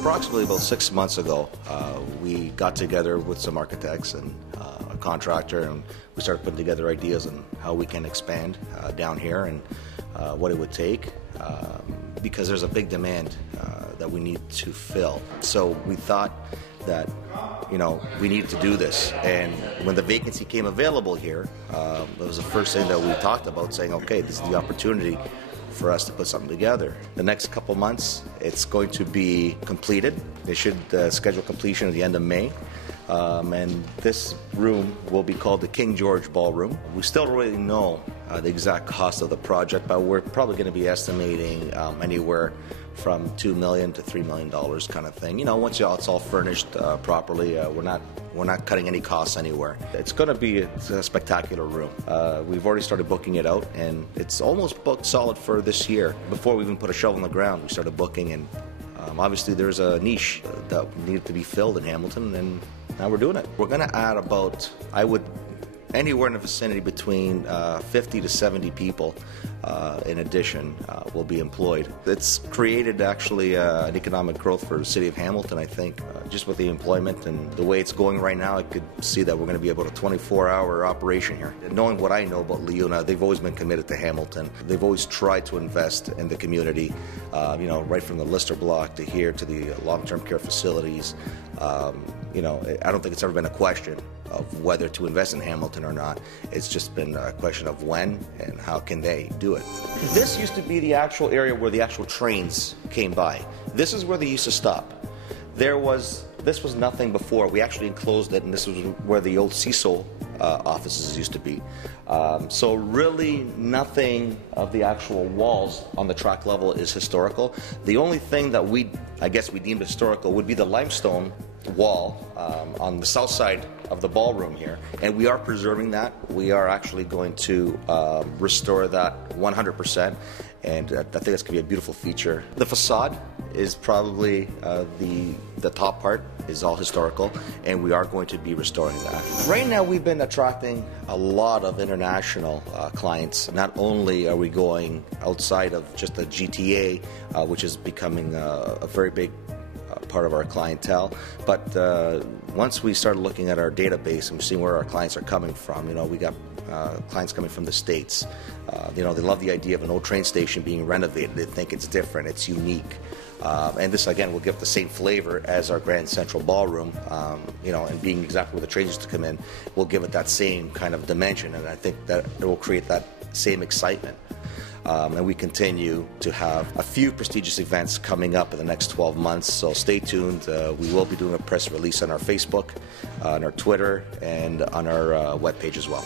Approximately about 6 months ago, we got together with some architects and a contractor, and we started putting together ideas on how we can expand down here and what it would take, because there's a big demand that we need to fill. So we thought that, you know, we needed to do this. And when the vacancy came available here, it was the first thing that we talked about, saying, okay, this is the opportunity for us to put something together. The next couple months, it's going to be completed. They should schedule completion at the end of May. And this room will be called the King George Ballroom. We still don't really know the exact cost of the project, but we're probably going to be estimating anywhere from $2 million to $3 million kind of thing. You know, once it's all furnished properly, we're not cutting any costs anywhere. It's going to be a spectacular room. We've already started booking it out, and it's almost booked solid for this year. Before we even put a shovel in the ground, we started booking, and obviously there's a niche that needed to be filled in Hamilton, and now we're doing it. We're going to add about, anywhere in the vicinity between 50 to 70 people in addition will be employed. It's created actually an economic growth for the city of Hamilton, I think. Just with the employment and the way it's going right now, I could see that we're going to be about a 24-hour operation here. And knowing what I know about LiUNA, they've always been committed to Hamilton. They've always tried to invest in the community, you know, right from the Lister block to here to the long-term care facilities. You know, I don't think it's ever been a question of whether to invest in Hamilton or not. It's just been a question of when and how can they do it. This used to be the actual area where the actual trains came by. This is where they used to stop. This was nothing before. We actually enclosed it, and this was where the old CISO offices used to be. So really nothing of the actual walls on the track level is historical. The only thing that we deemed historical would be the limestone wall on the south side of the ballroom here, and we are preserving that. We are actually going to restore that 100%, and I think that's going to be a beautiful feature. The facade is probably the top part is all historical, and we are going to be restoring that. Right now we've been attracting a lot of international clients. Not only are we going outside of just the GTA, which is becoming a very big part of our clientele, but once we started looking at our database and seeing where our clients are coming from, you know, we got clients coming from the States. You know, they love the idea of an old train station being renovated. They think it's different, it's unique. And this, again, will give the same flavor as our Grand Central Ballroom, you know, and being exactly where the trains used to come in, will give it that same kind of dimension, and I think that it will create that same excitement. And we continue to have a few prestigious events coming up in the next 12 months, so stay tuned. We will be doing a press release on our Facebook, on our Twitter, and on our webpage as well.